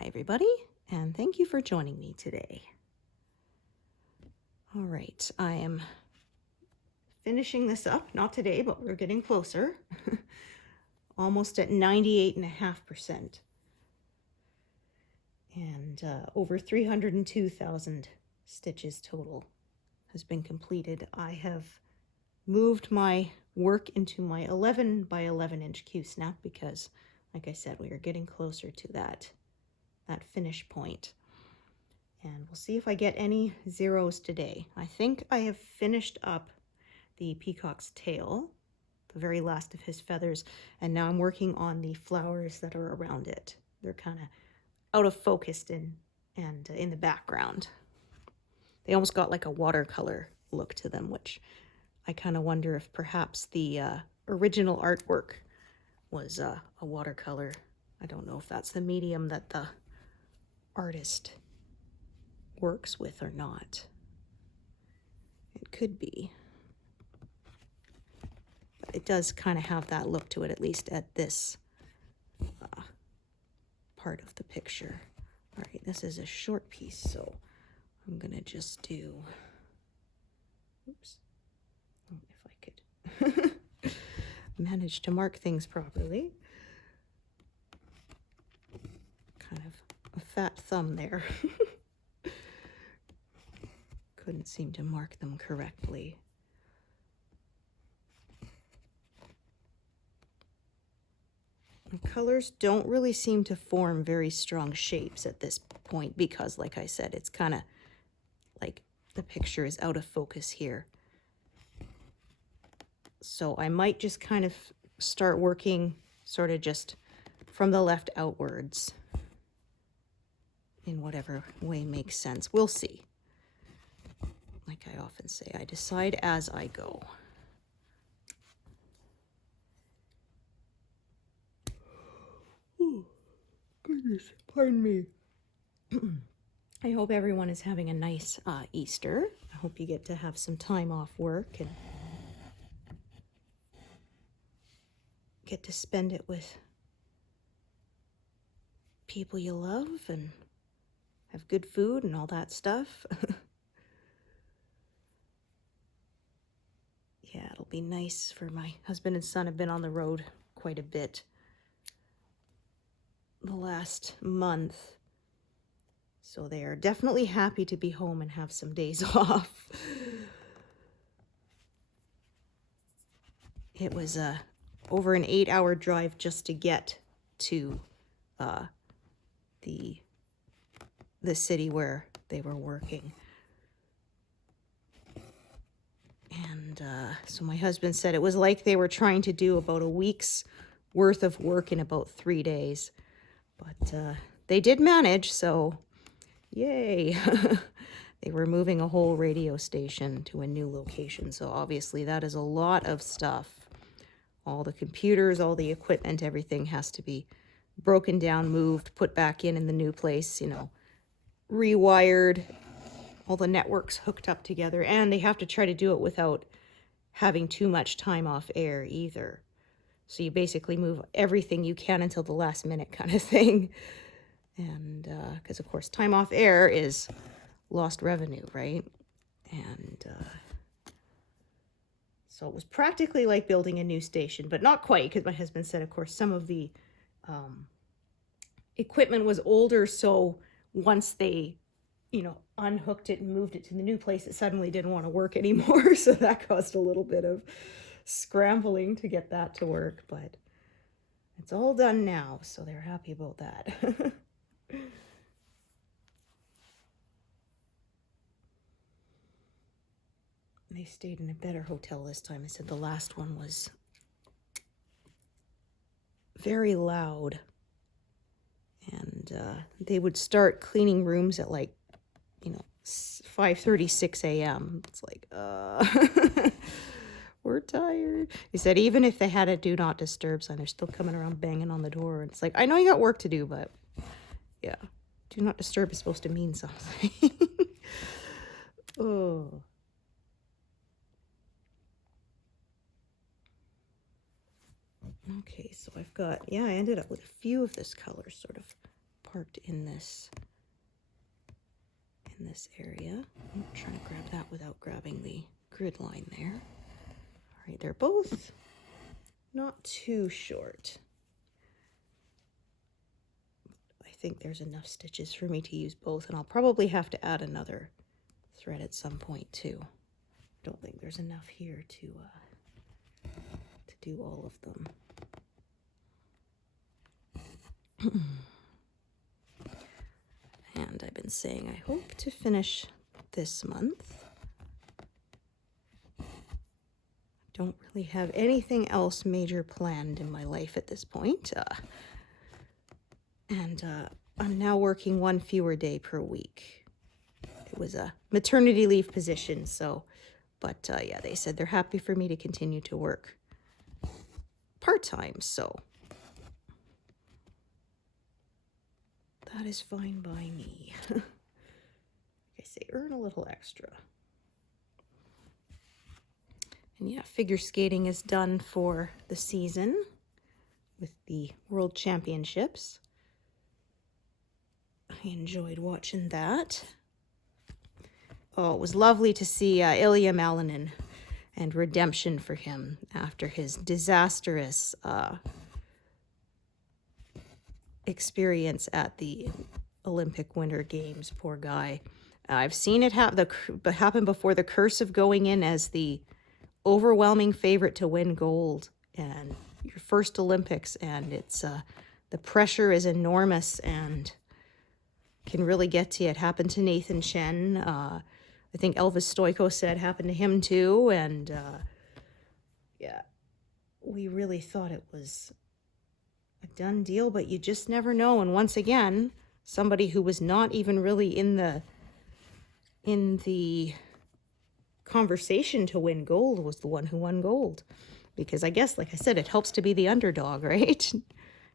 Hi everybody, and thank you for joining me today. All right, I am finishing this up, not today, but we're getting closer. Almost at 98.5%. And over 302,000 stitches total has been completed. I have moved my work into my 11 by 11 inch Q-snap because, like I said, we are getting closer to that finish point. And we'll see if I get any zeros today. I think I have finished up the peacock's tail, the very last of his feathers, and now I'm working on the flowers that are around it. They're kind of out of focus and in the background. They almost got like a watercolor look to them, which I kind of wonder if perhaps the original artwork was a watercolor. I don't know if that's the medium that the artist works with or not. It could be. But it does kind of have that look to it, at least at this part of the picture. All right, this is a short piece, so I'm gonna just do, oops, if I could manage to mark things properly. Kind of a fat thumb there. Couldn't seem to mark them correctly. The colors don't really seem to form very strong shapes at this point because, like I said, it's kind of like the picture is out of focus here. So I might just kind of start working sort of just from the left outwards in whatever way makes sense. We'll see. Like I often say, I decide as I go. Oh, goodness, pardon me. I hope everyone is having a nice Easter. I hope you get to have some time off work and get to spend it with people you love and have good food and all that stuff. Yeah, it'll be nice for my husband and son have been on the road quite a bit the last month. So they are definitely happy to be home and have some days off. It was over an 8-hour drive just to get to the city where they were working. And so my husband said it was like they were trying to do about a week's worth of work in about 3 days. But they did manage, so yay. They were moving a whole radio station to a new location, so obviously that is a lot of stuff. All the computers, all the equipment, everything has to be broken down, moved, put back in the new place, you know, rewired, all the networks hooked up together, and they have to try to do it without having too much time off air either. So you basically move everything you can until the last minute kind of thing. And because, of course, time off air is lost revenue, right? And so it was practically like building a new station, but not quite, because my husband said, of course, some of the equipment was older, so once they, you know, unhooked it and moved it to the new place, it suddenly didn't want to work anymore. So that caused a little bit of scrambling to get that to work, but it's all done now, so they're happy about that. They stayed in a better hotel this time. I said the last one was very loud, and they would start cleaning rooms at like, you know, 5:36 a.m. It's like, we're tired. He said even if they had a do not disturb sign, they're still coming around banging on the door. And it's like, I know you got work to do, but yeah, do not disturb is supposed to mean something. Oh. Okay, so I've got, yeah, I ended up with a few of this color sort of parked in this area. I'm trying to grab that without grabbing the grid line there. All right, they're both not too short. I think there's enough stitches for me to use both, and I'll probably have to add another thread at some point too. Don't think there's enough here to do all of them. And I've been saying I hope to finish this month. Don't really have anything else major planned in my life at this point. I'm now working one fewer day per week. It was a maternity leave position, so, but yeah, they said they're happy for me to continue to work part-time, so that is fine by me. Like I say, earn a little extra. And yeah, figure skating is done for the season with the World Championships. I enjoyed watching that. Oh, it was lovely to see Ilya Malinin and redemption for him after his disastrous experience at the Olympic Winter Games. Poor guy. I've seen it happen before. The curse of going in as the overwhelming favorite to win gold and your first Olympics, and it's the pressure is enormous and can really get to you. It happened to Nathan Chen. I think Elvis Stoico said happened to him too, and yeah, we really thought it was a done deal, but you just never know. And once again, somebody who was not even really in the conversation to win gold was the one who won gold, because I guess, like I said, it helps to be the underdog, right?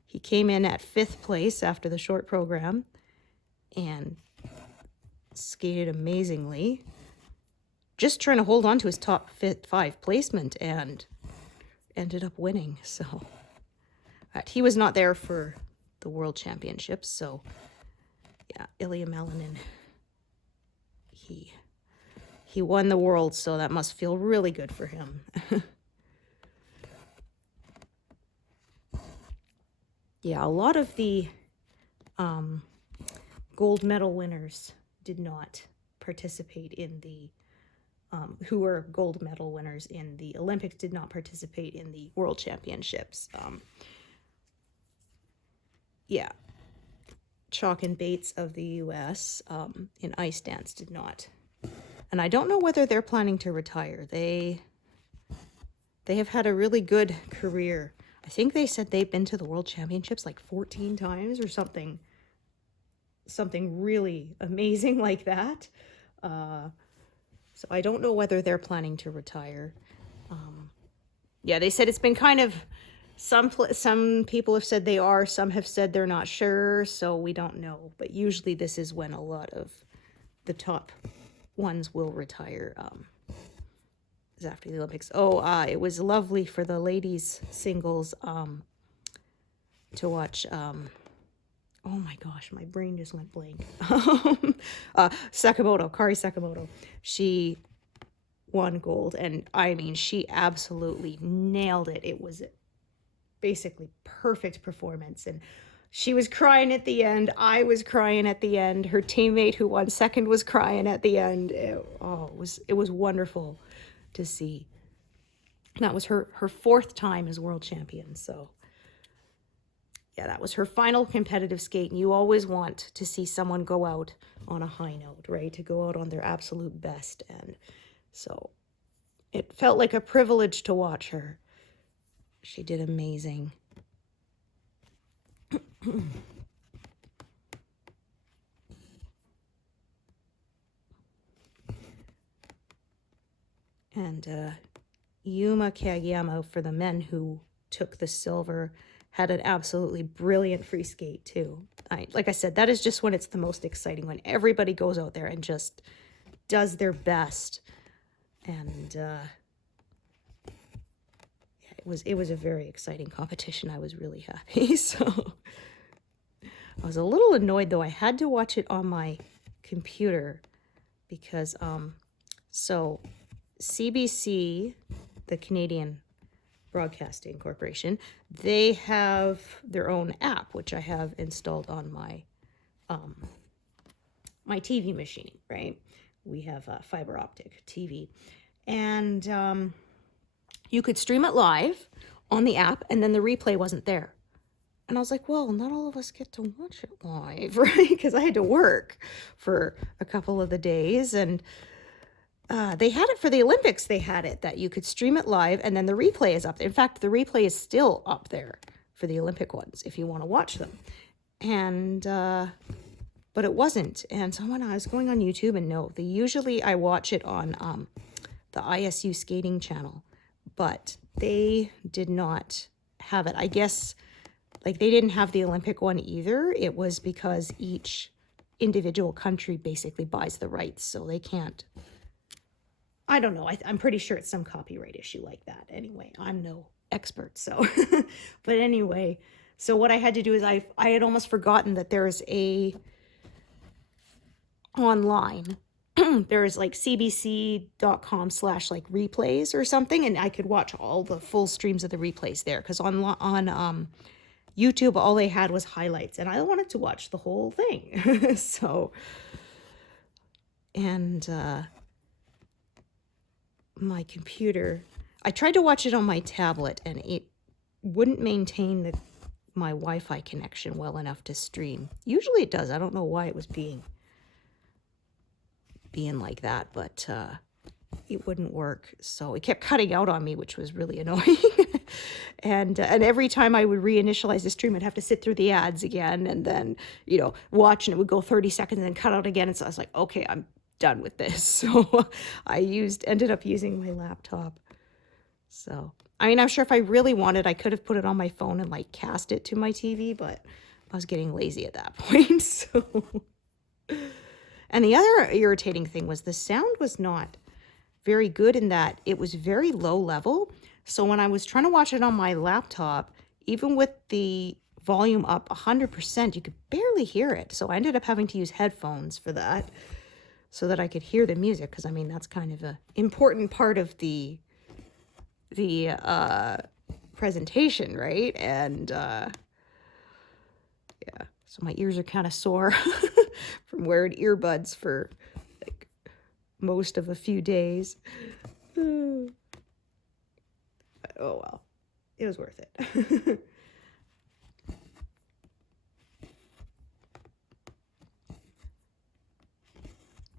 He came in at 5th place after the short program and skated amazingly, just trying to hold on to his top 5 placement, and ended up winning. So he was not there for the World Championships, so yeah, Ilya Malinin, he won the world, so that must feel really good for him. Yeah, a lot of the gold medal winners did not participate in the, who were gold medal winners in the Olympics did not participate in the World Championships. Yeah, Chalk and Bates of the U.S. In ice dance did not. And I don't know whether they're planning to retire. They have had a really good career. I think they said they've been to the World Championships like 14 times or something really amazing like that. So I don't know whether they're planning to retire. Yeah, they said it's been kind of, some people have said they are, some have said they're not sure, so we don't know. But usually this is when a lot of the top ones will retire, is after the Olympics. It was lovely for the ladies singles to watch. Oh my gosh, my brain just went blank. Sakamoto, Kari Sakamoto. She won gold, and I mean, she absolutely nailed it. It was basically perfect performance, and she was crying at the end. I was crying at the end. Her teammate who won second was crying at the end. It was wonderful to see. That was her 4th time as world champion, so yeah, that was her final competitive skate, and you always want to see someone go out on a high note, right? To go out on their absolute best, and so it felt like a privilege to watch her. She did amazing. And Yuma Kageyama, for the men who took the silver, had an absolutely brilliant free skate too. Like I said, that is just when it's the most exciting, when everybody goes out there and just does their best. And yeah, it was a very exciting competition. I was really happy. So I was a little annoyed though. I had to watch it on my computer because so CBC, the Canadian Broadcasting Corporation, they have their own app, which I have installed on my my TV machine, right? We have a fiber optic TV, and you could stream it live on the app, and then the replay wasn't there. And I was like, well, not all of us get to watch it live, right? Because I had to work for a couple of the days, and they had it for the Olympics. They had it that you could stream it live, and then the replay is up there. In fact, the replay is still up there for the Olympic ones if you want to watch them. And but it wasn't. And so when I was going on YouTube, and no, usually I watch it on the ISU skating channel, but they did not have it. I guess like they didn't have the Olympic one either. It was because each individual country basically buys the rights, so they can't. I don't know. I'm pretty sure it's some copyright issue like that. Anyway, I'm no expert, so. But anyway, so what I had to do is I had almost forgotten that there's a online. There's like cbc.com/ like replays or something, and I could watch all the full streams of the replays there, because on YouTube all they had was highlights, and I wanted to watch the whole thing. So, and my computer, I tried to watch it on my tablet, and it wouldn't maintain my Wi-Fi connection well enough to stream. Usually it does. I don't know why it was being like that, but it wouldn't work. So it kept cutting out on me, which was really annoying. And every time I would reinitialize the stream, I'd have to sit through the ads again, and then, you know, watch, and it would go 30 seconds and then cut out again. And so I was like, okay, I'm done with this. So I ended up using my laptop. So, I mean, I'm sure if I really wanted, I could have put it on my phone and like cast it to my TV, but I was getting lazy at that point. So, and the other irritating thing was the sound was not very good in that it was very low level. So when I was trying to watch it on my laptop, even with the volume up 100%, you could barely hear it. So I ended up having to use headphones for that so that I could hear the music, because I mean, that's kind of an important part of the presentation, right? And yeah, so my ears are kind of sore from wearing earbuds for like most of a few days. Oh well, it was worth it.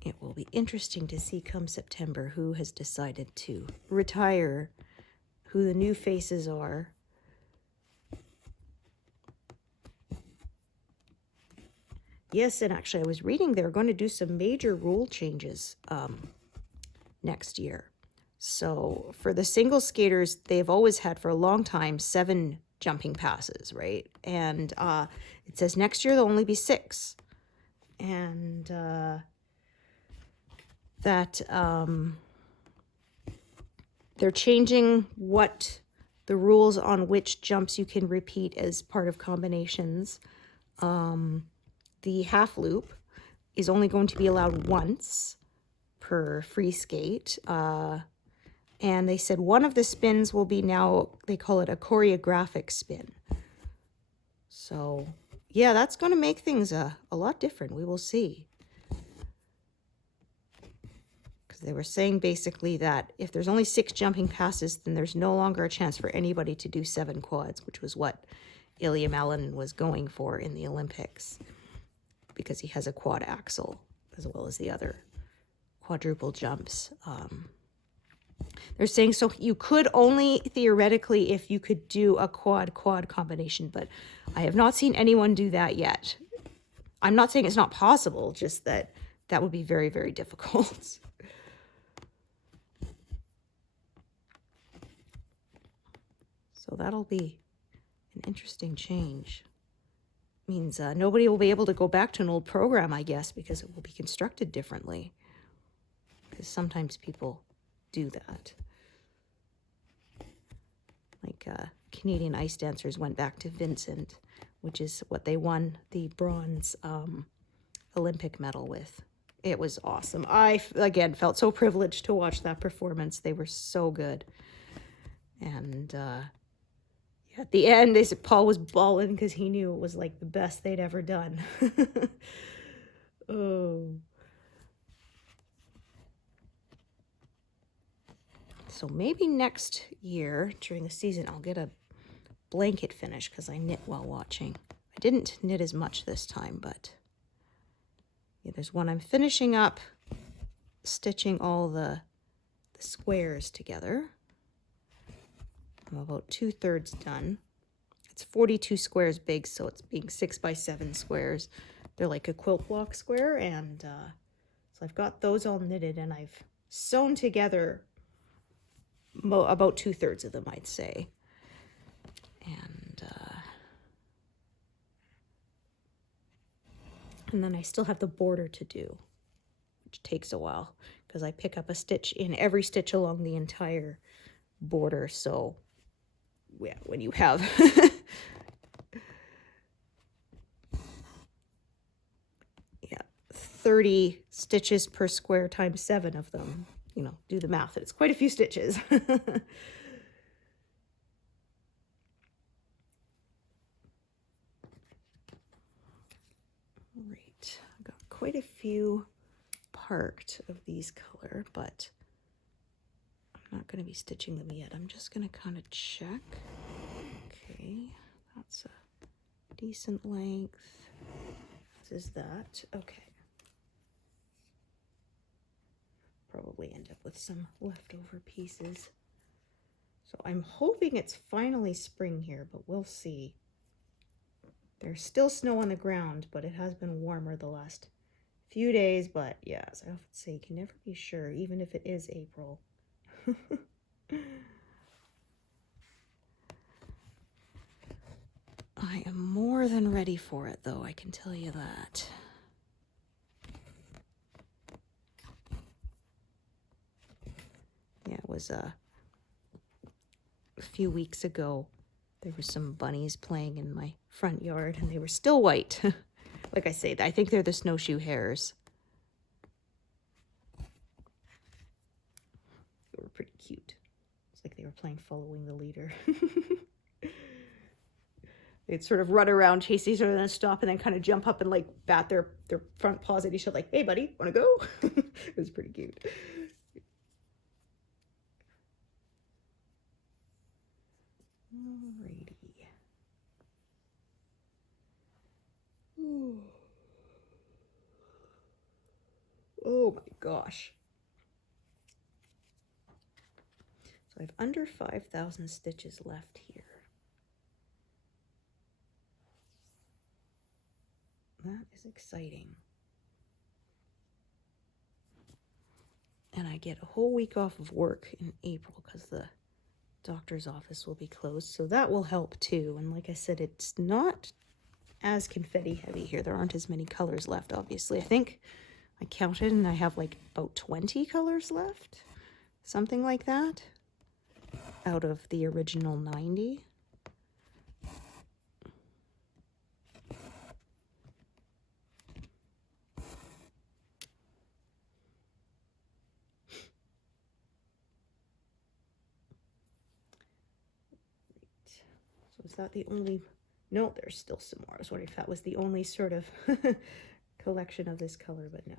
It will be interesting to see come September who has decided to retire, who the new faces are. Yes, and actually I was reading they're going to do some major rule changes next year. So for the single skaters, they've always had for a long time 7 jumping passes, right? And it says next year there'll only be 6. And that they're changing what the rules on which jumps you can repeat as part of combinations. The half loop is only going to be allowed once per free skate. And they said one of the spins will be now, they call it a choreographic spin. So yeah, that's going to make things a lot different. We will see. Because they were saying basically that if there's only 6 jumping passes, then there's no longer a chance for anybody to do 7 quads, which was what Ilya Malin was going for in the Olympics, because he has a quad axel as well as the other quadruple jumps. They're saying so you could only theoretically if you could do a quad combination, but I have not seen anyone do that yet. I'm not saying it's not possible, just that that would be very, very difficult. So that'll be an interesting change. Means nobody will be able to go back to an old program, I guess, because it will be constructed differently. Because sometimes people do that. Like Canadian ice dancers went back to Vincent, which is what they won the bronze Olympic medal with. It was awesome. I, again, felt so privileged to watch that performance. They were so good. And at the end, they said Paul was bawling because he knew it was like the best they'd ever done. Oh. So maybe next year during the season, I'll get a blanket finish because I knit while watching. I didn't knit as much this time, but yeah, there's one I'm finishing up, stitching all the squares together. I'm about 2/3 done. It's 42 squares big, so it's being 6 by 7 squares. They're like a quilt block square, and so I've got those all knitted, and I've sewn together about 2/3 of them, I'd say. And then I still have the border to do, which takes a while because I pick up a stitch in every stitch along the entire border. So yeah, when you have 30 stitches per square times 7 of them, you know, do the math. It's quite a few stitches. Right, I've got quite a few parked of these color, but I'm not going to be stitching them yet. I'm just going to kind of check. Okay, that's a decent length. This is that. Okay. Probably end up with some leftover pieces. So I'm hoping it's finally spring here, but we'll see. There's still snow on the ground, but it has been warmer the last few days. But yeah, as I often say, you can never be sure, even if it is April. I am more than ready for it, though, I can tell you that. Yeah, it was a few weeks ago. There were some bunnies playing in my front yard, and they were still white. Like I say, I think they're the snowshoe hares. They were pretty cute. It's like they were playing following the leader. They'd sort of run around, chase each other, and then stop, and then kind of jump up and like bat their front paws at each other, like, "Hey, buddy, want to go?" It was pretty cute. Alrighty. Ooh. Oh my gosh. So I have under 5,000 stitches left here. That is exciting. And I get a whole week off of work in April because the doctor's office will be closed, so that will help too. And like I said, it's not as confetti heavy here. There aren't as many colors left, obviously. I think I counted and I have like about 20 colors left, something like that, out of the original 90. Is that the only? No, there's still some more. I was wondering if that was the only sort of collection of this color, but no.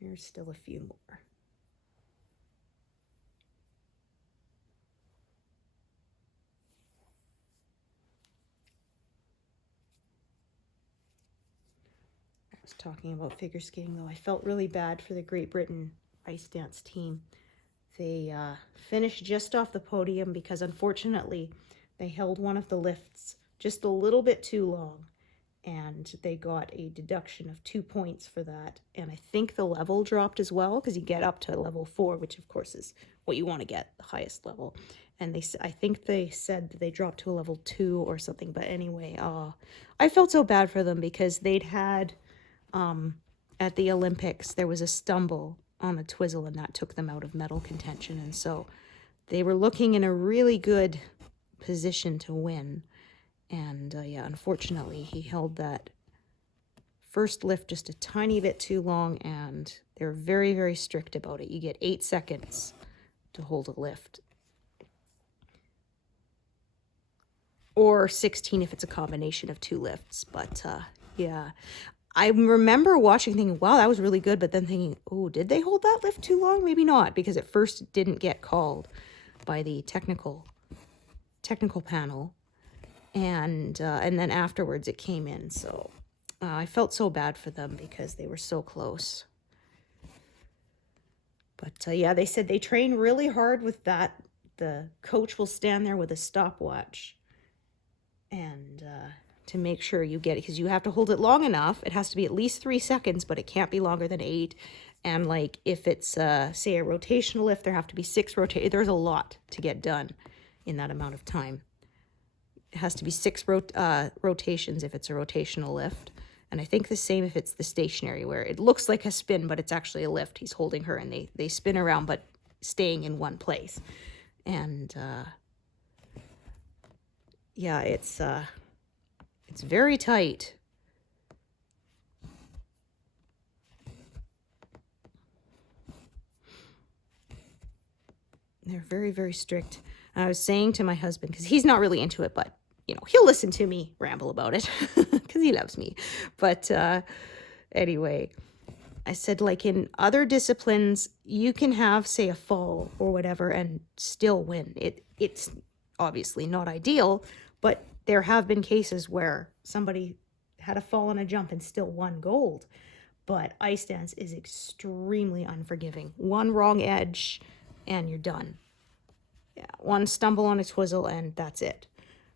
There's still a few more. I was talking about figure skating, though. I felt really bad for the Great Britain ice dance team. They finished just off the podium because, unfortunately, they held one of the lifts just a little bit too long, and they got a deduction of 2 points for that. And I think the level dropped as well, because you get up to level 4, which of course is what you want to get, the highest level. And I think they said that they dropped to a level 2 or something. But anyway, I felt so bad for them because they'd had, at the Olympics, there was a stumble on a twizzle, and that took them out of medal contention. And so they were looking in a really good position to win, And yeah, unfortunately, he held that first lift just a tiny bit too long, and they're very, very strict about it. You get 8 seconds to hold a lift. Or 16 if it's a combination of 2 lifts. But yeah, I remember watching thinking, wow, that was really good. But then thinking, oh, did they hold that lift too long? Maybe not, because at first it didn't get called by the technical panel. And then afterwards it came in. So I felt so bad for them because they were so close. But yeah, they said they train really hard with that. The coach will stand there with a stopwatch and to make sure you get it, because you have to hold it long enough. It has to be at least 3 seconds, but it can't be longer than 8. And like if it's say a rotational lift, there have to be 6 rotations. There's a lot to get done in that amount of time. It has to be 6 rotations if it's a rotational lift. And I think the same if it's the stationary, where it looks like a spin, but it's actually a lift. He's holding her and they spin around, but staying in one place. And yeah, it's very tight. They're very, very strict. And I was saying to my husband, because he's not really into it, but you know, he'll listen to me ramble about it because he loves me. But anyway, I said, like in other disciplines, you can have, say, a fall or whatever and still win. It's obviously not ideal, but there have been cases where somebody had a fall and a jump and still won gold. But ice dance is extremely unforgiving. One wrong edge and you're done. Yeah, one stumble on a twizzle and that's it.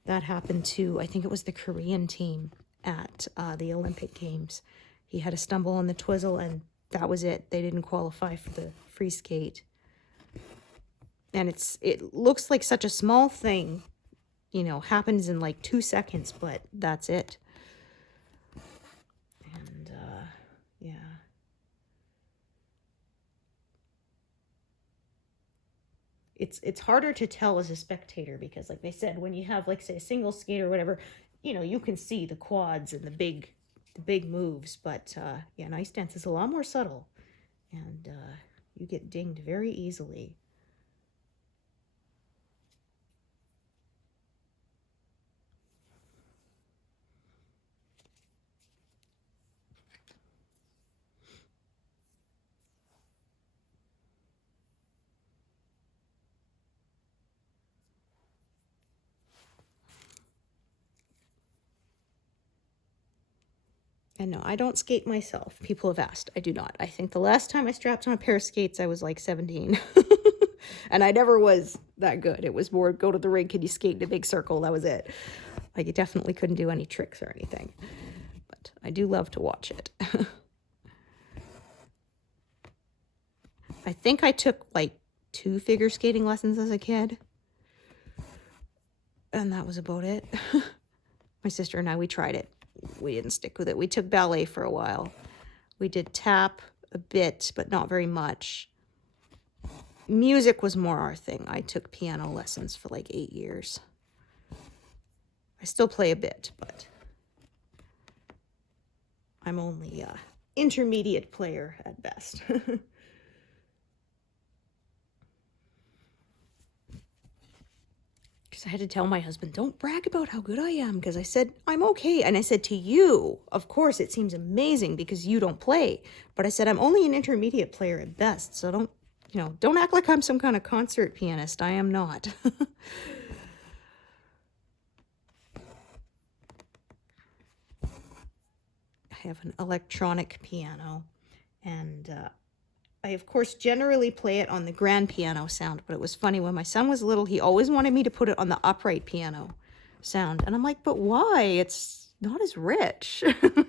That happened to, I think it was the Korean team at the Olympic Games. He had a stumble on the twizzle and that was it. They didn't qualify for the free skate. And it looks like such a small thing, you know, happens in like 2 seconds, but that's it. And yeah. It's harder to tell as a spectator because, like they said, when you have, like, say, a single skate or whatever, you know, you can see the quads and the big moves. But yeah, an ice dance is a lot more subtle, and you get dinged very easily. And no, I don't skate myself. People have asked. I do not. I think the last time I strapped on a pair of skates, I was like 17. And I never was that good. It was more go to the rink and you skate in a big circle. That was it. Like, you definitely couldn't do any tricks or anything. But I do love to watch it. I think I took like 2 figure skating lessons as a kid. And that was about it. My sister and I, we tried it. We didn't stick with it. We took ballet for a while. We did tap a bit, but not very much. Music was more our thing. I took piano lessons for like 8 years. I still play a bit, but I'm only an intermediate player at best. I had to tell my husband, don't brag about how good I am, because I said, I'm okay. And I said, to you, of course, it seems amazing because you don't play. But I said, I'm only an intermediate player at best. So don't act like I'm some kind of concert pianist. I am not. I have an electronic piano, and I, of course, generally play it on the grand piano sound, but it was funny. When my son was little, he always wanted me to put it on the upright piano sound. And I'm like, but why? It's not as rich. Because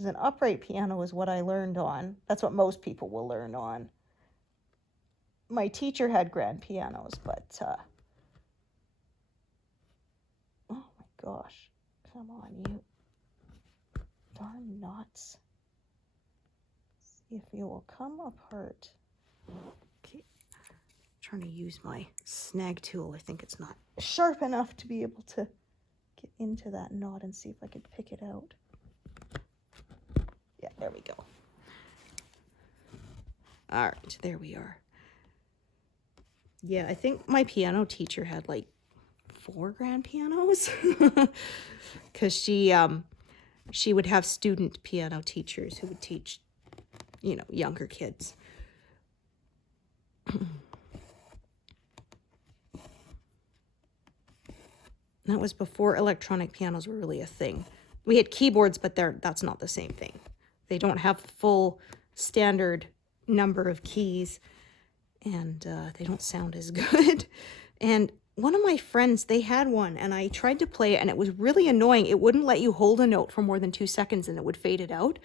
an upright piano is what I learned on. That's what most people will learn on. My teacher had grand pianos, but oh my gosh. Come on, you darn knots. If you will come apart. Okay. trying to use my snag tool. I think it's not sharp enough to be able to get into that knot and see if I could pick it out. Yeah, there we go. All right, there we are. Yeah, I think my piano teacher had like 4 grand pianos because she would have student piano teachers who would teach, you know, younger kids. That was before electronic pianos were really a thing. We had keyboards, but that's not the same thing. They don't have the full standard number of keys, and they don't sound as good. And one of my friends, they had one, and I tried to play it, and it was really annoying. It wouldn't let you hold a note for more than 2 seconds, and it would fade it out,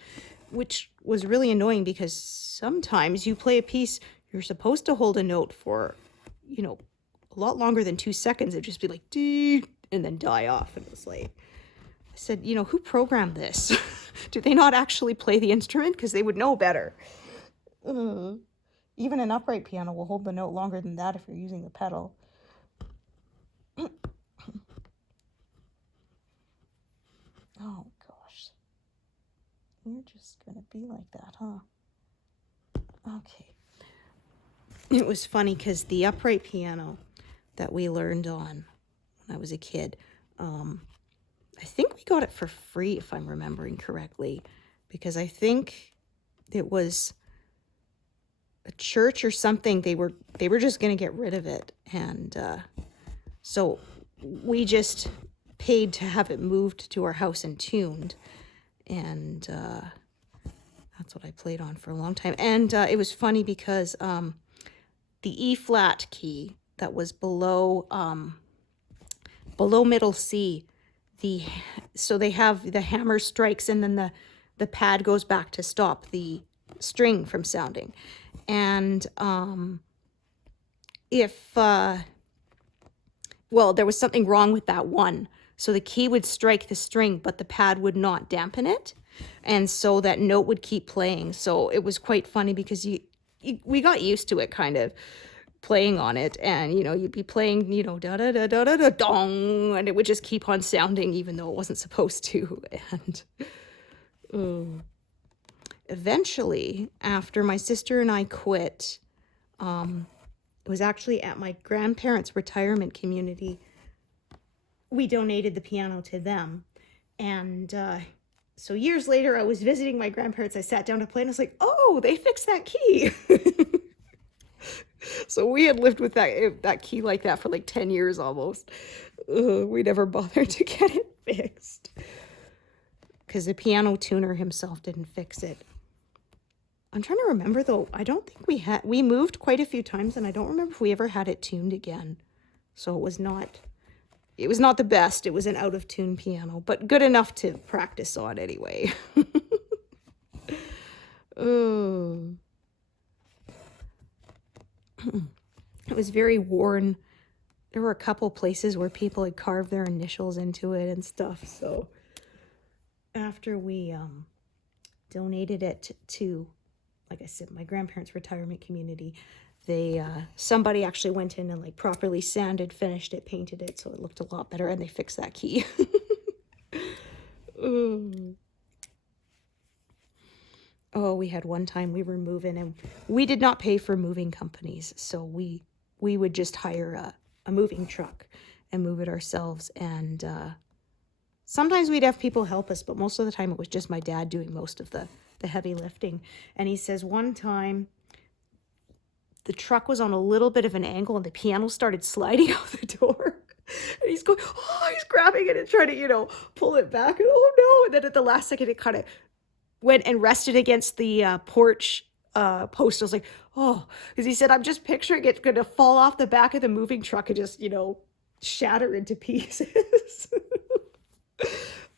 which was really annoying because sometimes you play a piece, you're supposed to hold a note for, you know, a lot longer than 2 seconds. It'd just be like, dee, and then die off. And it was like, I said, you know, who programmed this? Do they not actually play the instrument? Because they would know better. Even an upright piano will hold the note longer than that if you're using the pedal. Oh, gosh. You're just going to be like that, huh? Okay. It was funny because the upright piano that we learned on when I was a kid, I think we got it for free, if I'm remembering correctly, because I think it was a church or something. They were just going to get rid of it, and so we just paid to have it moved to our house and tuned, and that's what I played on for a long time. And it was funny because the E flat key that was below middle C, so they have the hammer strikes, and then the pad goes back to stop the string from sounding. And well, there was something wrong with that one. So the key would strike the string, but the pad would not dampen it. And so that note would keep playing. So it was quite funny because we got used to it kind of playing on it. And, you know, you'd be playing, you know, da da da da da da dong, and it would just keep on sounding even though it wasn't supposed to. And eventually, after my sister and I quit, it was actually at my grandparents' retirement community. We donated the piano to them. And so years later, I was visiting my grandparents. I sat down to play, and I was like, oh, they fixed that key. So we had lived with that key like that for like 10 years almost. We never bothered to get it fixed because the piano tuner himself didn't fix it. I'm trying to remember, though. I don't think we moved quite a few times, and I don't remember if we ever had it tuned again. So it was not the best. It was an out of tune piano, but good enough to practice on anyway. Oh. It was very worn. There were a couple places where people had carved their initials into it and stuff. So after we donated it to, like I said, my grandparents' retirement community, somebody actually went in and like properly sanded, finished it, painted it, so it looked a lot better, and they fixed that key. Oh, we had one time we were moving, and we did not pay for moving companies, so we would just hire a moving truck and move it ourselves. And sometimes we'd have people help us, but most of the time it was just my dad doing most of the heavy lifting. And he says one time the truck was on a little bit of an angle and the piano started sliding out the door. And he's going, oh, he's grabbing it and trying to, you know, pull it back. And oh no. And then at the last second, it kind of went and rested against the porch post. I was like, oh, because he said, I'm just picturing it going to fall off the back of the moving truck and just, you know, shatter into pieces.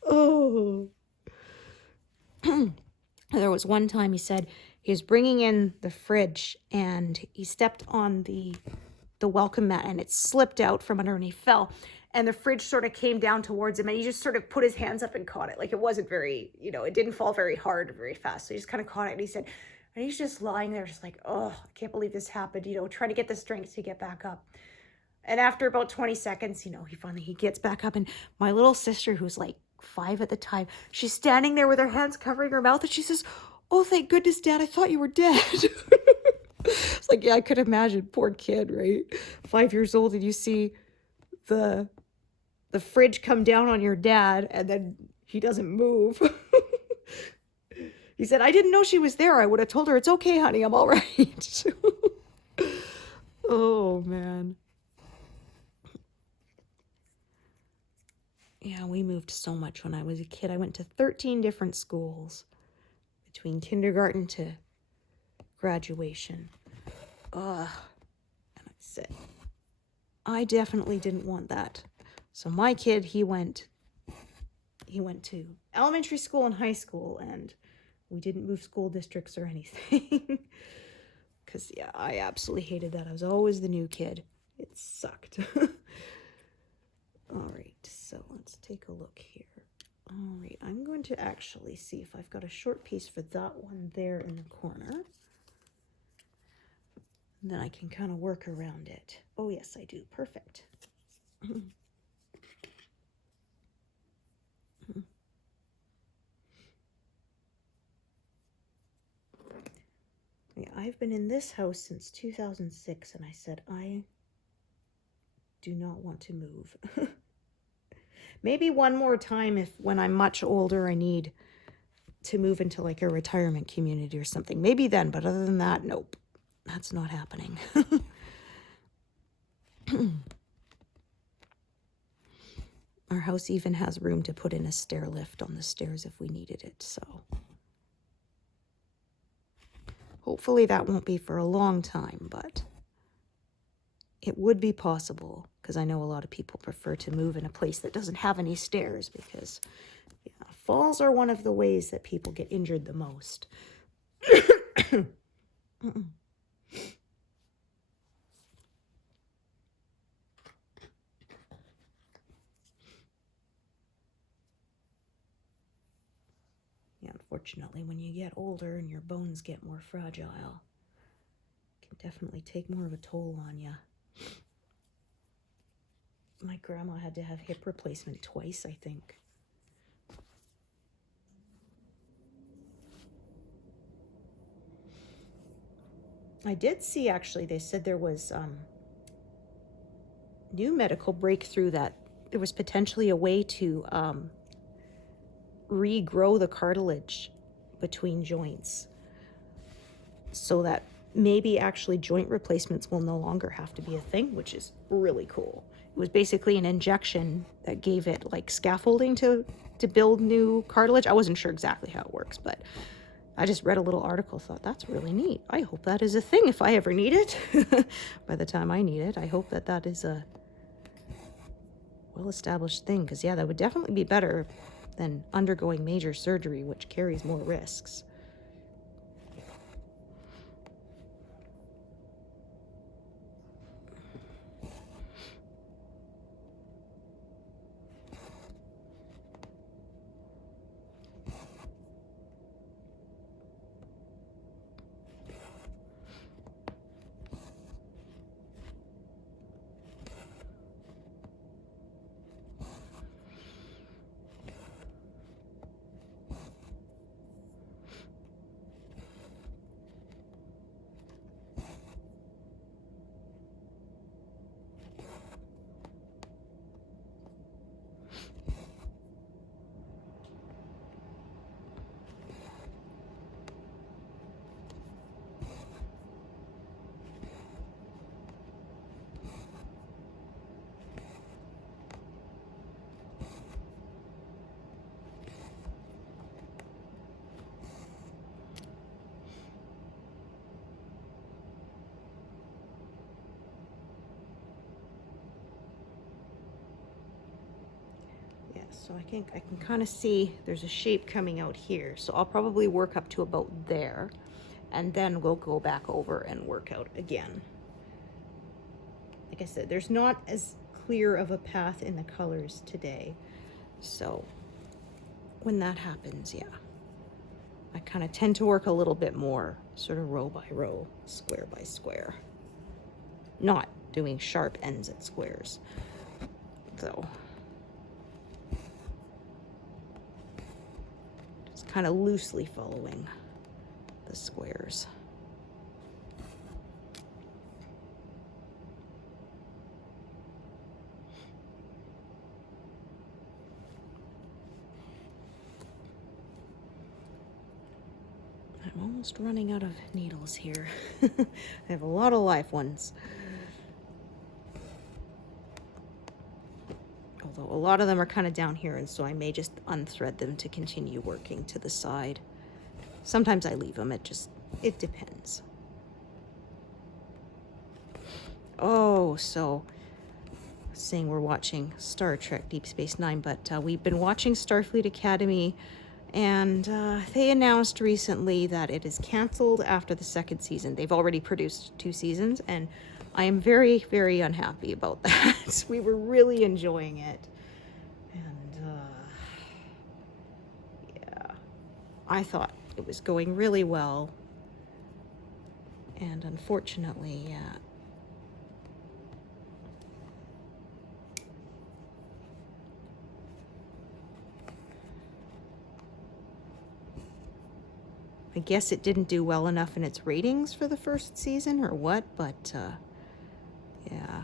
Oh. There was one time he said he was bringing in the fridge and he stepped on the welcome mat and it slipped out from under and he fell. And the fridge sort of came down towards him and he just sort of put his hands up and caught it. Like it wasn't very, you know, it didn't fall very hard or very fast. So he just kind of caught it and he said, And he's just lying there, just like, oh, I can't believe this happened, you know, trying to get the strength to get back up. And after about 20 seconds, you know, he gets back up. And my little sister, who's like 5 at the time, she's standing there with her hands covering her mouth. And she says, oh, thank goodness, Dad, I thought you were dead. It's like, yeah, I could imagine. Poor kid, right? 5 years old, and you see the fridge come down on your dad, and then he doesn't move. He said, I didn't know she was there. I would have told her, it's okay, honey, I'm all right. Oh, man. Yeah, we moved so much when I was a kid. I went to 13 different schools between kindergarten to graduation. And I said, I definitely didn't want that. So my kid, he went to elementary school and high school, and we didn't move school districts or anything. Because, yeah, I absolutely hated that. I was always the new kid. It sucked. All right, so let's take a look here. All right, I'm going to actually see if I've got a short piece for that one there in the corner. And then I can kind of work around it. Oh, yes, I do. Perfect. Yeah, I've been in this house since 2006, and I said, I do not want to move. Maybe one more time if when I'm much older I need to move into like a retirement community or something. Maybe then, but other than that, nope. That's not happening. Our house even has room to put in a stair lift on the stairs if we needed it, so hopefully that won't be for a long time, but it would be possible, because I know a lot of people prefer to move in a place that doesn't have any stairs, because yeah, falls are one of the ways that people get injured the most. Yeah, unfortunately, when you get older and your bones get more fragile, it can definitely take more of a toll on you. My grandma had to have hip replacement twice, I think. I did see, actually, they said there was new medical breakthrough that there was potentially a way to regrow the cartilage between joints, so that maybe actually joint replacements will no longer have to be a thing, which is really cool. It was basically an injection that gave it like scaffolding to build new cartilage. I wasn't sure exactly how it works, but I just read a little article, thought that's really neat. I hope that is a thing if I ever need it. By the time I need it, I hope that that is a well-established thing, because yeah, that would definitely be better than undergoing major surgery, which carries more risks. So I think I can kind of see there's a shape coming out here. So I'll probably work up to about there, and then we'll go back over and work out again. Like I said, there's not as clear of a path in the colors today. So when that happens, yeah, I kind of tend to work a little bit more sort of row by row, square by square. Not doing sharp ends at squares, though. Just kind of loosely following the squares. I'm almost running out of needles here. I have a lot of live ones. Although a lot of them are kind of down here, and so I may just unthread them to continue working to the side. Sometimes I leave them, it depends. Oh, so saying we're watching Star Trek Deep Space Nine, but we've been watching Starfleet Academy, and they announced recently that it is canceled after the second season. They've already produced 2 seasons, and I am very, very unhappy about that. We were really enjoying it. And yeah, I thought it was going really well. And unfortunately, yeah. I guess it didn't do well enough in its ratings for the first season or what, but yeah.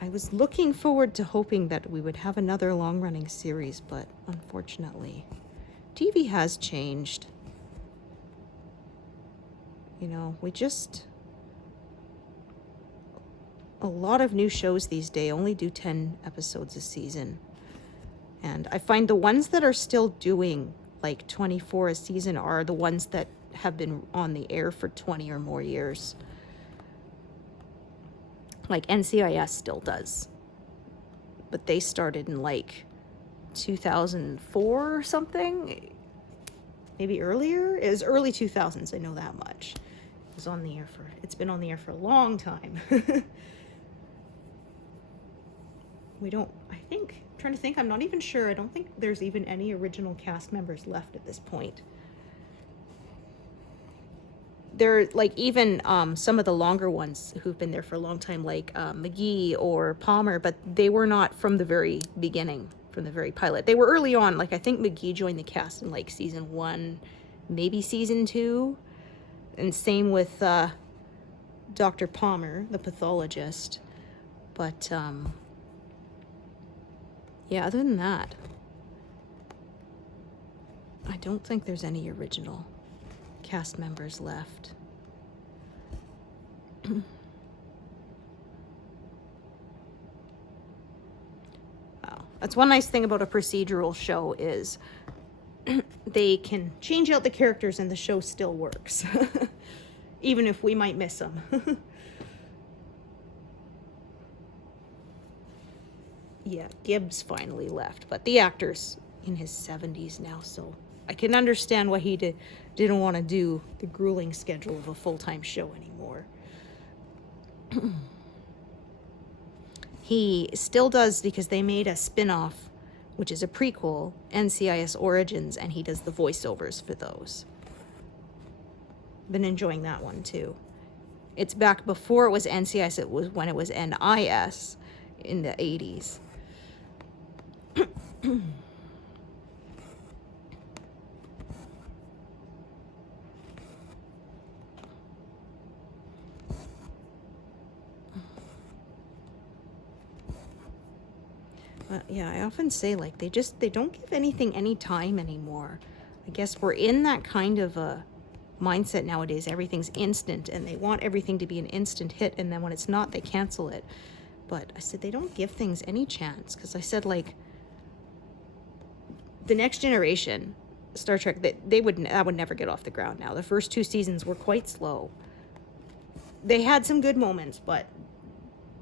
I was looking forward to hoping that we would have another long-running series, but unfortunately, TV has changed. You know, a lot of new shows these days only do 10 episodes a season. And I find the ones that are still doing like 24 a season are the ones that have been on the air for 20 or more years. Like NCIS still does. But they started in like 2004 or something. Maybe earlier? It was early 2000s, I know that much. It's been on the air for a long time. I'm trying to think, I'm not even sure. I don't think there's even any original cast members left at this point. There, like, even some of the longer ones who've been there for a long time, like McGee or Palmer, but they were not from the very beginning, from the very pilot. They were early on. Like, I think McGee joined the cast in like season 1, maybe season 2. And same with Dr. Palmer, the pathologist. But yeah, other than that, I don't think there's any original cast members left. Wow. That's one nice thing about a procedural show is they can change out the characters and the show still works. Even if we might miss them. Yeah, Gibbs finally left, but the actor's in his 70s now, so I can understand why he didn't want to do the grueling schedule of a full-time show anymore. He still does, because they made a spin-off, which is a prequel, NCIS Origins, and he does the voiceovers for those. Been enjoying that one too. It's back before it was NCIS, it was when it was NIS in the 80s. Yeah, I often say, like, they don't give anything any time anymore. I guess we're in that kind of a mindset nowadays. Everything's instant, and they want everything to be an instant hit, and then when it's not, they cancel it. But I said they don't give things any chance, because I said, like, the Next Generation, Star Trek, that would never get off the ground now. The first 2 seasons were quite slow. They had some good moments, but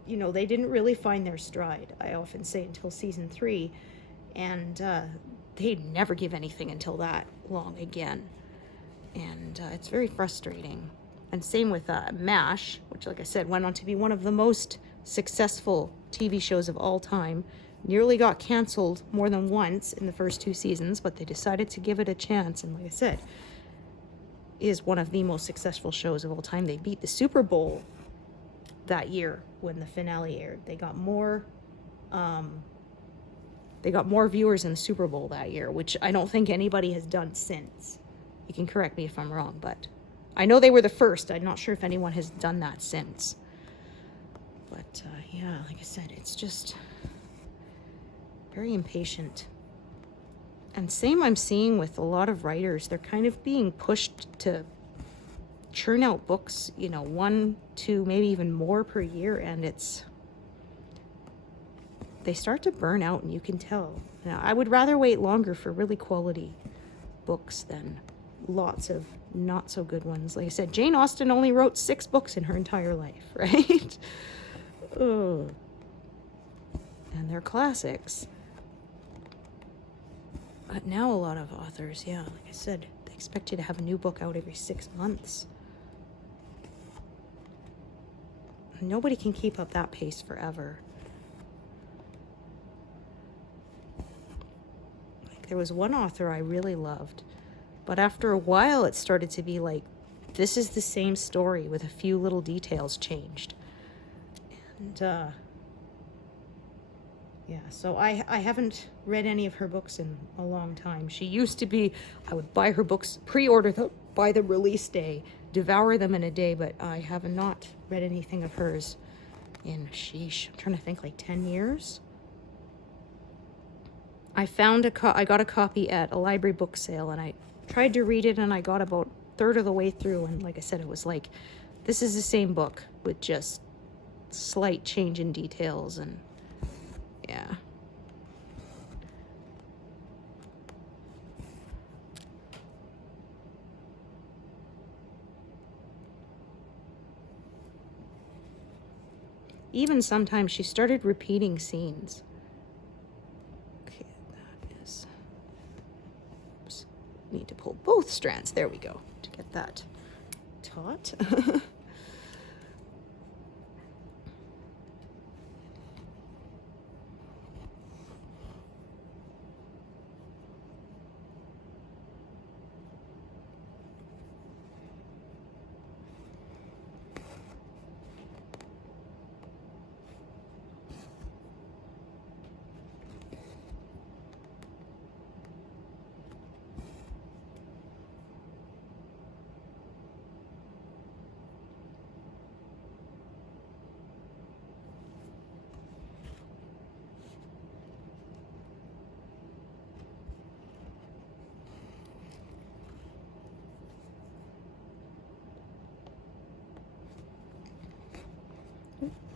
you know, they didn't really find their stride, I often say, until season 3, and they never give anything until that long again, and it's very frustrating. And same with MASH, which, like I said, went on to be one of the most successful TV shows of all time, nearly got canceled more than once in the first 2 seasons, but they decided to give it a chance. And like I said, is one of the most successful shows of all time. They beat the Super Bowl that year when the finale aired. They got more viewers in the Super Bowl that year, which I don't think anybody has done since. You can correct me if I'm wrong, but I know they were the first. I'm not sure if anyone has done that since. But yeah, like I said, it's just very impatient. And same I'm seeing with a lot of writers. They're kind of being pushed to churn out books, 1, 2, maybe even more per year, and they start to burn out, and you can tell. I would rather wait longer for really quality books than lots of not so good ones. Like I said, Jane Austen only wrote 6 books in her entire life, right? Ugh. And they're classics. But now a lot of authors, yeah, like I said, they expect you to have a new book out every 6 months. Nobody can keep up that pace forever. Like, there was one author I really loved, but after a while it started to be like, this is the same story with a few little details changed. And yeah, so I haven't read any of her books in a long time. She used to be, I would buy her books, pre-order them by the release day, devour them in a day, but I have not read anything of hers in, sheesh, I'm trying to think, like 10 years. I found I got a copy at a library book sale, and I tried to read it, and I got about a third of the way through, and like I said, it was like, this is the same book with just slight change in details, and yeah. Even sometimes she started repeating scenes. Okay, that is... Oops. Need to pull both strands. There we go. To get that taut.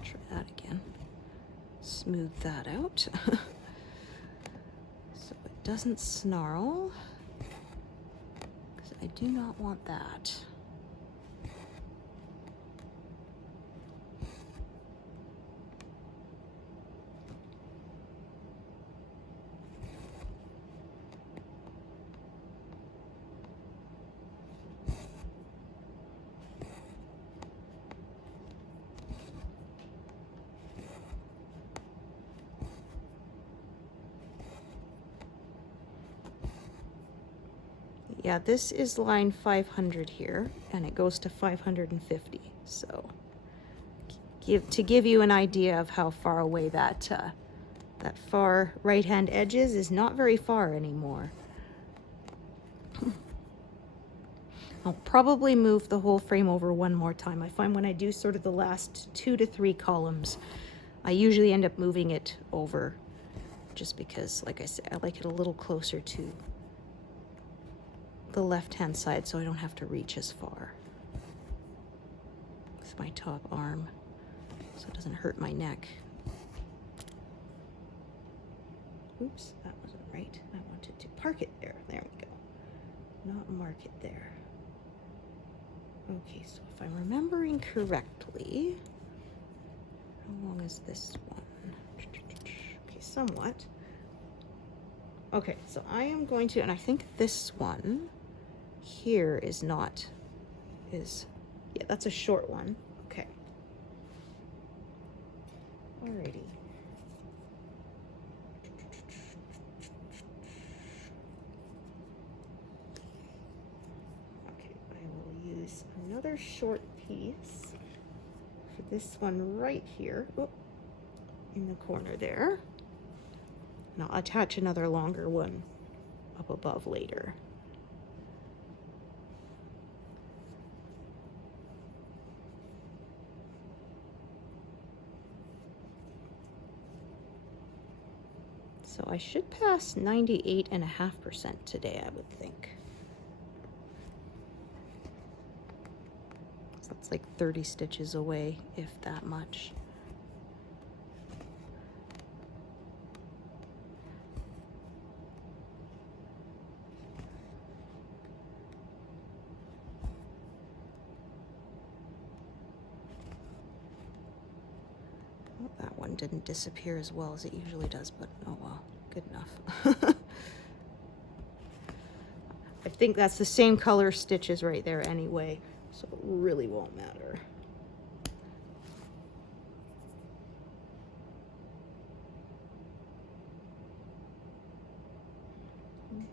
Try that again. Smooth that out so it doesn't snarl, because I do not want that. Yeah, this is line 500 here, and it goes to 550. So, to give you an idea of how far away that far right-hand edge is not very far anymore. I'll probably move the whole frame over one more time. I find when I do sort of the last 2 to 3 columns, I usually end up moving it over, just because, like I said, I like it a little closer to the left-hand side, so I don't have to reach as far with my top arm, so it doesn't hurt my neck. Oops, that wasn't right. I wanted to park it there. There we go. Not mark it there. Okay, so if I'm remembering correctly, how long is this one? Okay, somewhat. Okay, so I am going to, and I think this one here is not, yeah, that's a short one. Okay. Alrighty. another short piece for this one right here, in the corner there. And I'll attach another longer one up above later. So I should pass 98.5% today, I would think. So that's like 30 stitches away, if that much. Well, that one didn't disappear as well as it usually does, but oh well, good enough. I think that's the same color stitches right there anyway, so it really won't matter. Okay.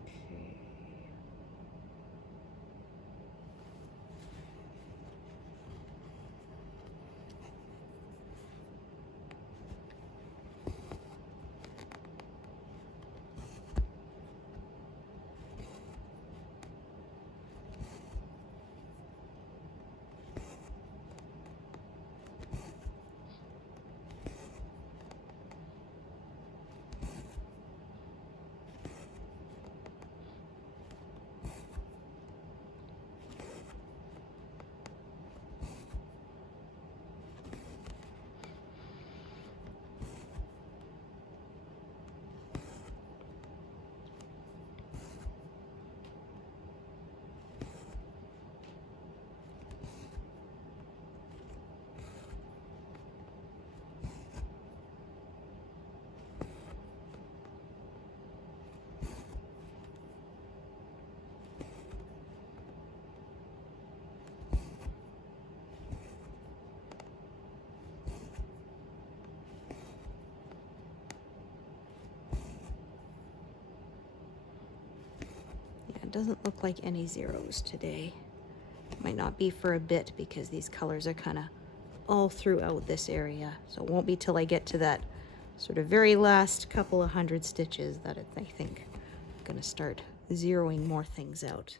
It doesn't look like any zeros today. Might not be for a bit because these colors are kind of all throughout this area. So it won't be till I get to that sort of very last couple of hundred stitches that I think I'm going to start zeroing more things out.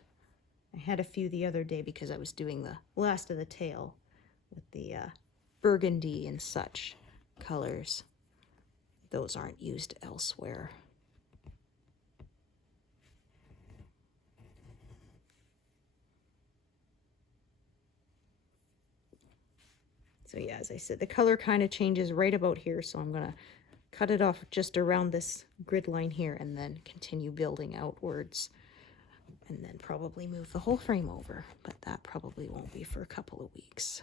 I had a few the other day because I was doing the last of the tail with the burgundy and such colors. Those aren't used elsewhere. So yeah, as I said, the color kind of changes right about here, so I'm going to cut it off just around this grid line here and then continue building outwards. And then probably move the whole frame over, but that probably won't be for a couple of weeks.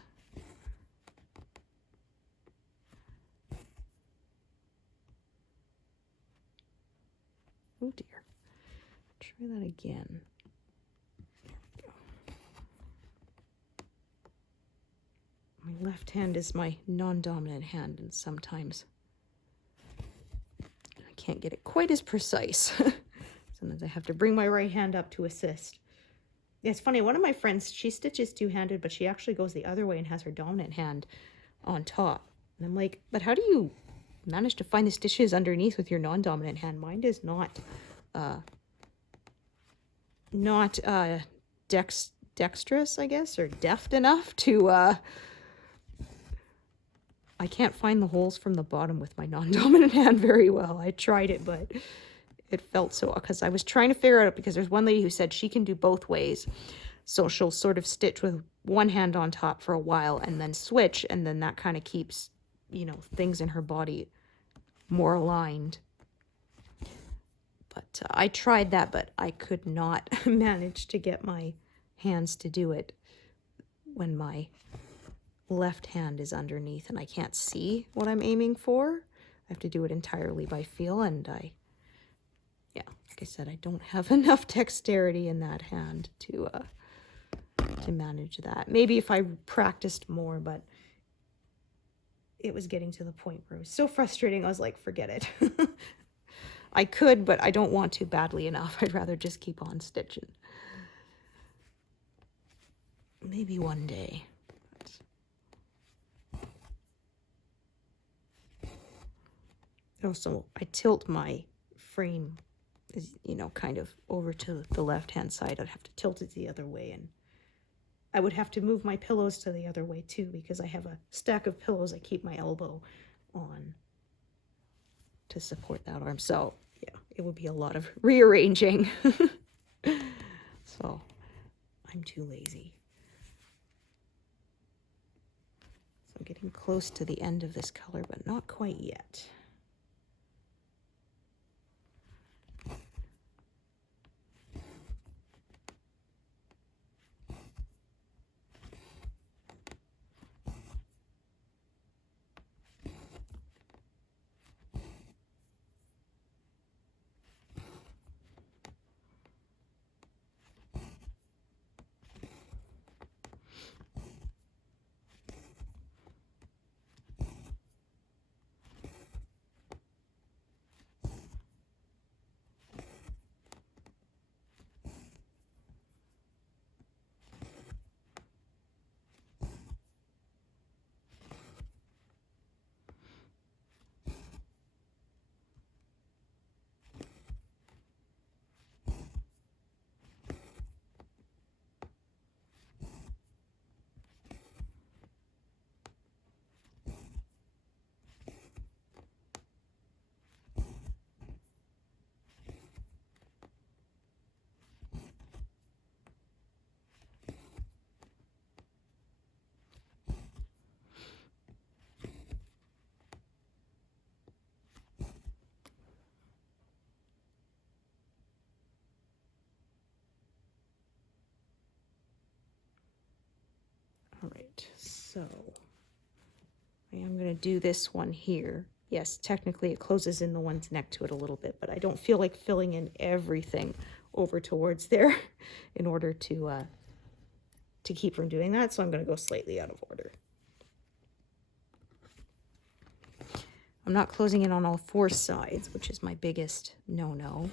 Oh dear. Try that again. My left hand is my non-dominant hand, and sometimes I can't get it quite as precise. Sometimes I have to bring my right hand up to assist. It's funny, one of my friends, she stitches two-handed, but she actually goes the other way and has her dominant hand on top. And I'm like, but how do you manage to find the stitches underneath with your non-dominant hand? Mine is not dexterous, I guess, or deft enough to I can't find the holes from the bottom with my non-dominant hand very well. I tried it, but it felt so, because I was trying to figure out, because there's one lady who said she can do both ways. So she'll sort of stitch with one hand on top for a while and then switch, and then that kind of keeps, you know, things in her body more aligned. But I tried that, but I could not manage to get my hands to do it when my left hand is underneath and I can't see what I'm aiming for. I have to do it entirely by feel, and yeah, like I said, I don't have enough dexterity in that hand to manage that. Maybe if I practiced more, but it was getting to the point where it was so frustrating, I was like, forget it. I could, but I don't want to badly enough. I'd rather just keep on stitching. maybe one day. Also, I tilt my frame, you know, kind of over to the left-hand side. I'd have to tilt it the other way, and I would have to move my pillows to the other way too, because I have a stack of pillows I keep my elbow on to support that arm. So yeah, it would be a lot of rearranging. So I'm too lazy. So I'm getting close to the end of this color, but not quite yet. All right, so I am going to do this one here. Yes, technically it closes in the one's neck to it a little bit, but I don't feel like filling in everything over towards there in order to keep from doing that. So I'm going to go slightly out of order. I'm not closing in on all four sides, which is my biggest no-no.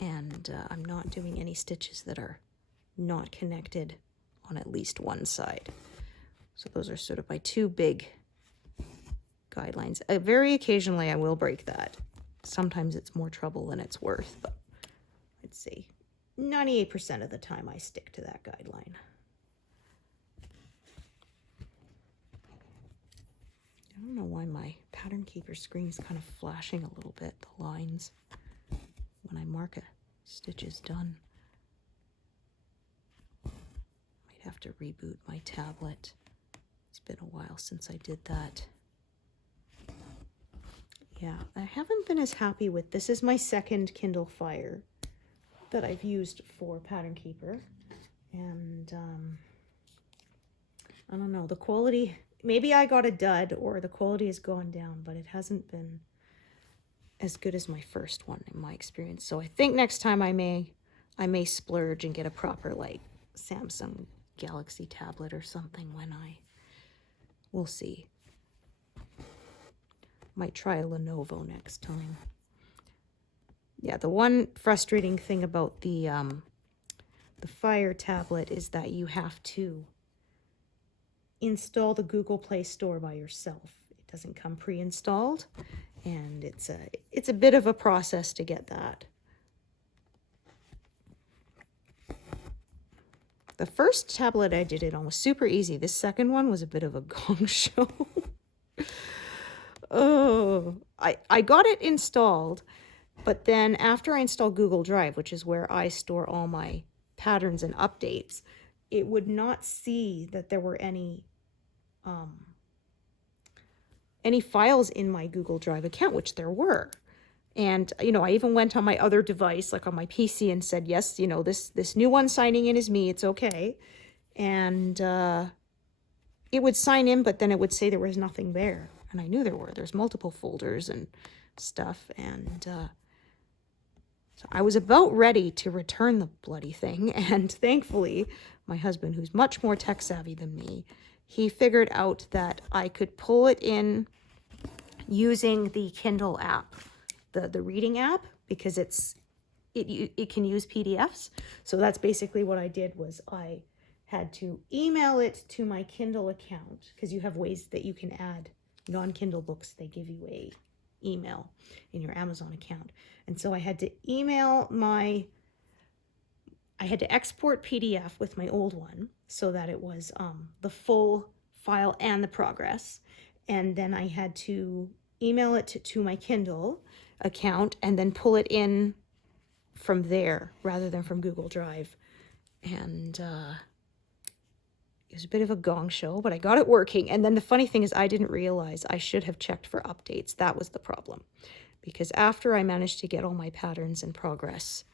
And I'm not doing any stitches that are not connected on at least one side. So those are sort of my two big guidelines. Very occasionally I will break that. Sometimes it's more trouble than it's worth, but I'd say 98% of the time I stick to that guideline. I don't know why my pattern keeper screen is kind of flashing a little bit, the lines, when I mark a stitch is done. Might have to reboot my tablet. It's been a while since I did that. Yeah, I haven't been as happy with this. Is my second Kindle Fire that I've used for pattern keeper, and I don't know, the quality, maybe I got a dud or the quality has gone down, but it hasn't been as good as my first one in my experience. So I think next time I may splurge and get a proper like Samsung Galaxy tablet or something we'll see. Might try a Lenovo next time. Yeah, the one frustrating thing about the Fire tablet is that you have to install the Google Play Store by yourself. It doesn't come pre-installed, and it's a bit of a process to get that. The first tablet I did it on was super easy. This second one was a bit of a gong show. Oh, I got it installed, but then after I installed Google Drive, which is where I store all my patterns and updates, it would not see that there were any files in my Google Drive account, which there were. And, you know, I even went on my other device, like on my PC, and said, yes, you know, this new one signing in is me, it's okay. And it would sign in, but then it would say there was nothing there. And I knew there's multiple folders and stuff. And so I was about ready to return the bloody thing. And thankfully, my husband, who's much more tech savvy than me, he figured out that I could pull it in using the Kindle app, the reading app, because it can use PDFs. So that's basically what I did. Was I had to email it to my Kindle account, because you have ways that you can add non-Kindle books. They give you a email in your Amazon account. And so I had to I had to export PDF with my old one so that it was the full file and the progress. And then I had to email it to my Kindle account and then pull it in from there rather than from Google Drive. And it was a bit of a gong show, but I got it working. And then the funny thing is, I didn't realize I should have checked for updates. That was the problem. Because after I managed to get all my patterns and progress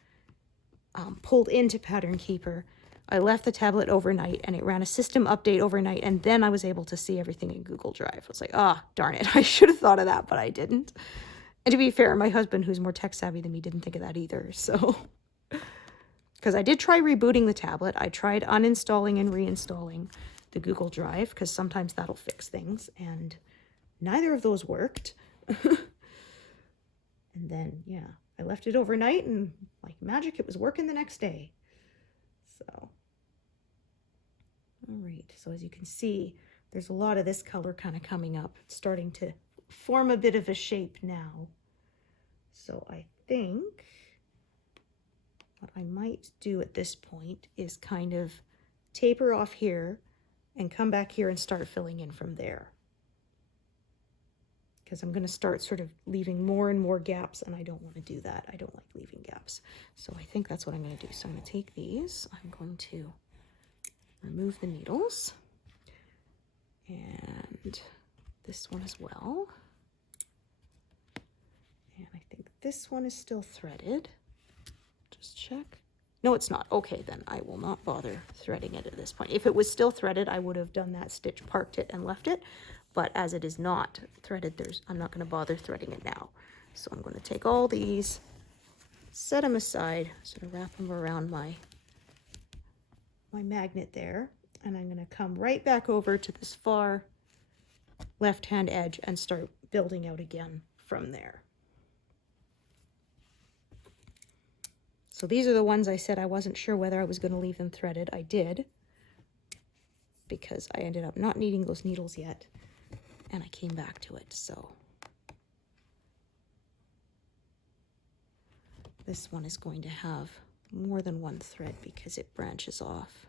pulled into Pattern Keeper, I left the tablet overnight and it ran a system update overnight, and then I was able to see everything in Google Drive. I was like, darn it, I should have thought of that, but I didn't. And to be fair, my husband, who's more tech savvy than me, didn't think of that either. So, because I did try rebooting the tablet. I tried uninstalling and reinstalling the Google Drive, because sometimes that'll fix things, and neither of those worked. And then, yeah, I left it overnight, and like magic, it was working the next day. So, all right. So as you can see, there's a lot of this color kind of coming up. It's starting to form a bit of a shape now. So I think what I might do at this point is kind of taper off here and come back here and start filling in from there. Because I'm going to start sort of leaving more and more gaps, and I don't want to do that. I don't like leaving gaps. So I think that's what I'm going to do. So I'm going to take these. I'm going to remove the needles. And this one as well. And I think this one is still threaded. Just check. No, it's not. Okay, then I will not bother threading it at this point. If it was still threaded, I would have done that stitch, parked it, and left it. But as it is not threaded, I'm not going to bother threading it now. So I'm going to take all these, set them aside, sort of wrap them around my magnet there. And I'm going to come right back over to this far left-hand edge and start building out again from there. So these are the ones I said I wasn't sure whether I was going to leave them threaded. I did, because I ended up not needing those needles yet, and I came back to it. So this one is going to have more than one thread because it branches off.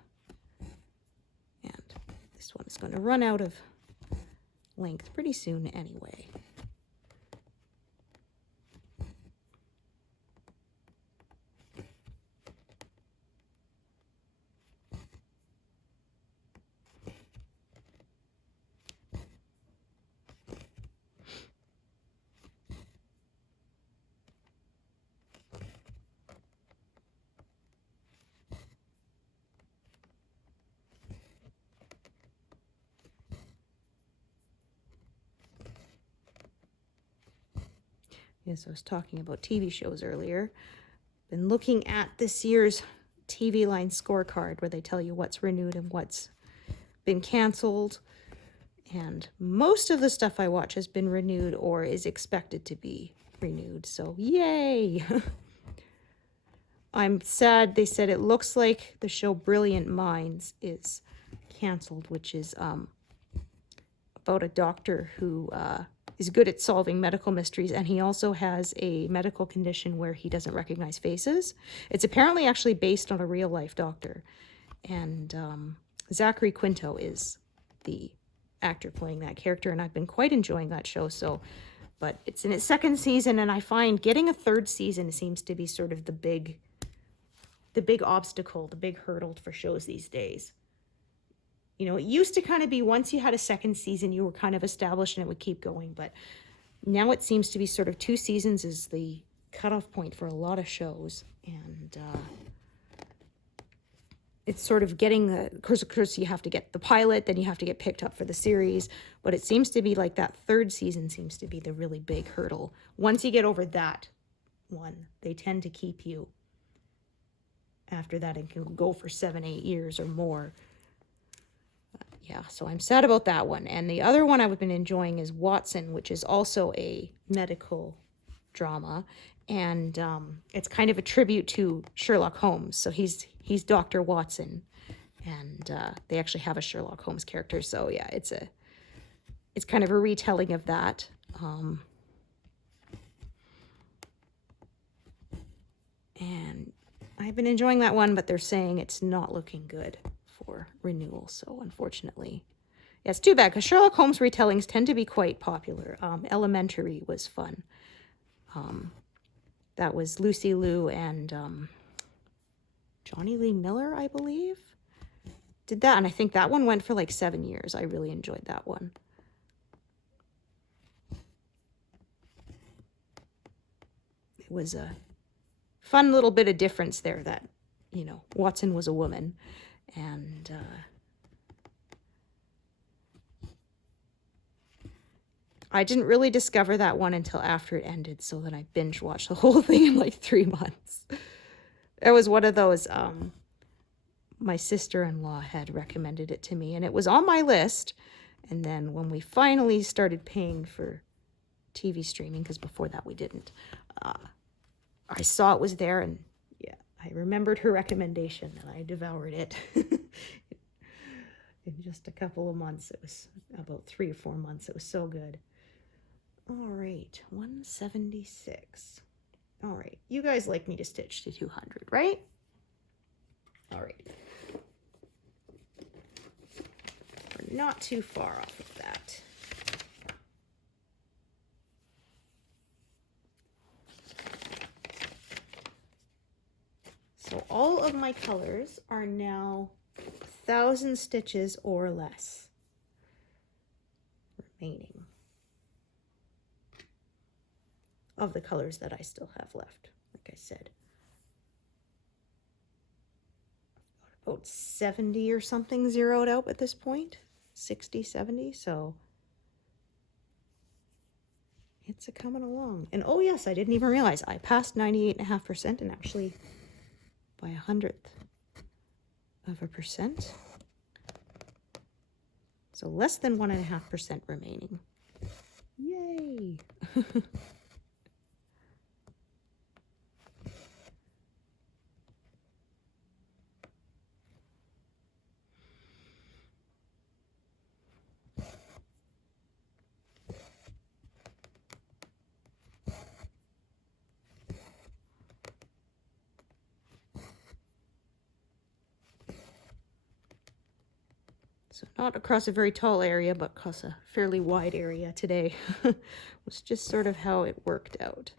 And this one is going to run out of length pretty soon anyway. Yes, I was talking about TV shows earlier. Been looking at this year's TV Line scorecard where they tell you what's renewed and what's been canceled. And most of the stuff I watch has been renewed or is expected to be renewed. So yay! I'm sad they said it looks like the show Brilliant Minds is canceled, which is about a doctor who is good at solving medical mysteries, and he also has a medical condition where he doesn't recognize faces. It's apparently actually based on a real life doctor, and Zachary Quinto is the actor playing that character, and I've been quite enjoying that show. So, but it's in its second season, and I find getting a third season seems to be sort of the big obstacle, the big hurdle for shows these days. You know, it used to kind of be once you had a second season, you were kind of established and it would keep going. But now it seems to be sort of 2 seasons is the cutoff point for a lot of shows. And it's sort of getting of course, you have to get the pilot, then you have to get picked up for the series. But it seems to be like that third season seems to be the really big hurdle. Once you get over that one, they tend to keep you after that and can go for 7-8 years or more. Yeah, so I'm sad about that one. And the other one I've been enjoying is Watson, which is also a medical drama. And it's kind of a tribute to Sherlock Holmes. So he's Dr. Watson. And they actually have a Sherlock Holmes character. So yeah, it's kind of a retelling of that. And I've been enjoying that one, but they're saying it's not looking good for renewal. So unfortunately, yeah, it's too bad because Sherlock Holmes retellings tend to be quite popular. Elementary was fun. That was Lucy Liu and Johnny Lee Miller, I believe, did that. And I think that one went for like 7 years. I really enjoyed that one. It was a fun little bit of difference there that, you know, Watson was a woman. And I didn't really discover that one until after it ended, so then I binge watched the whole thing in like 3 months. It was one of those, my sister-in-law had recommended it to me, and it was on my list. And then when we finally started paying for TV streaming, because before that we didn't, I saw it was there, and yeah, I remembered her recommendation, and I devoured it. In just a couple of months. It was about 3 or 4 months. It was so good. All right, 176. All right, you guys like me to stitch to 200, right? All right. We're not too far off of that. So all of my colors are now 1,000 stitches or less remaining of the colors that I still have left. Like I said, about 70 or something zeroed out at this point, 60, 70. So it's a coming along. And oh yes, I didn't even realize I passed 98.5% and actually by 100th of a percent. So less than 1.5% remaining. Yay! So not across a very tall area, but across a fairly wide area today. Was just sort of how it worked out.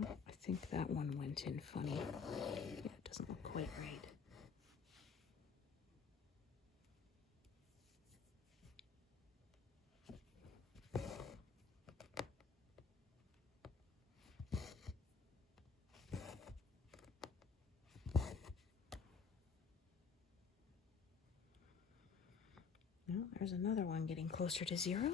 I think that one went in funny. Yeah, it doesn't look quite right. No, there's another one getting closer to 0.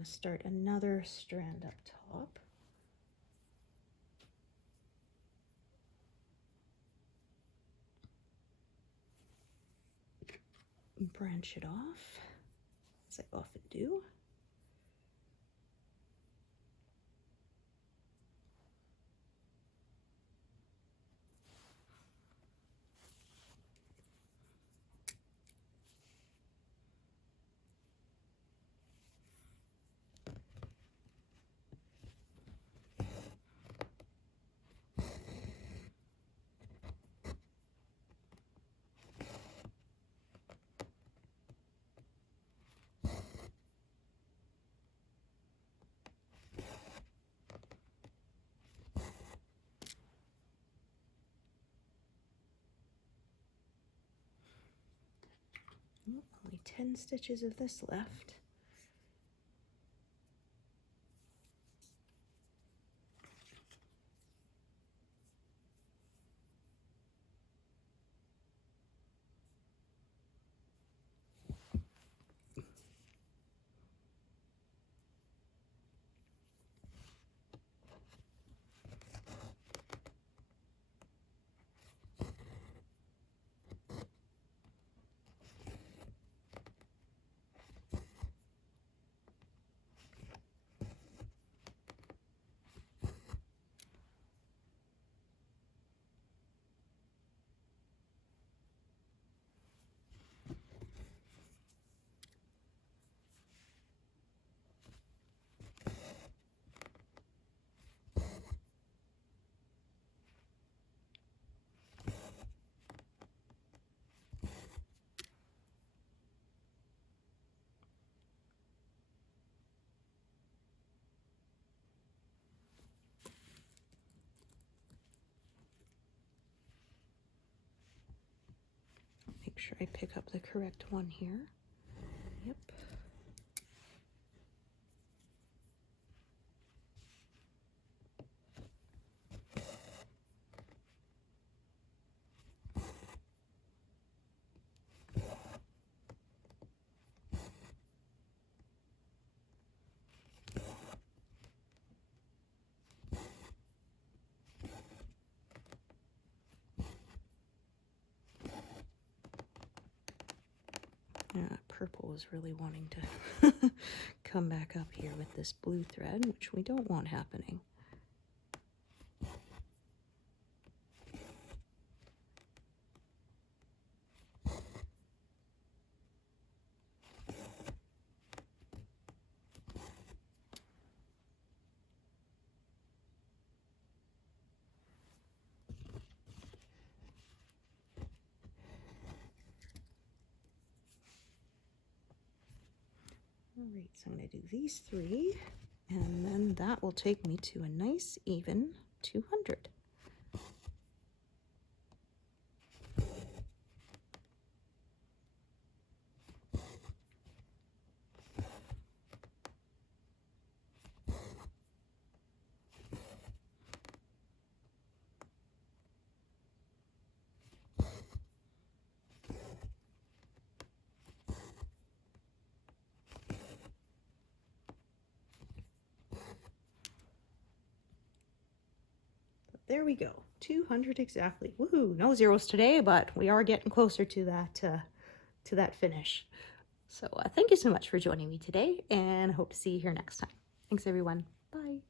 going to start another strand up top. Branch it off, as I often do. Oh, only 10 stitches of this left. Make sure I pick up the correct one here. Yep. Purple is really wanting to come back up here with this blue thread, which we don't want happening. All right, so I'm going to do these 3, and then that will take me to a nice even 200. There we go, 200 exactly. Woohoo! No zeros today, but we are getting closer to that finish. So thank you so much for joining me today, and I hope to see you here next time. Thanks, everyone. Bye.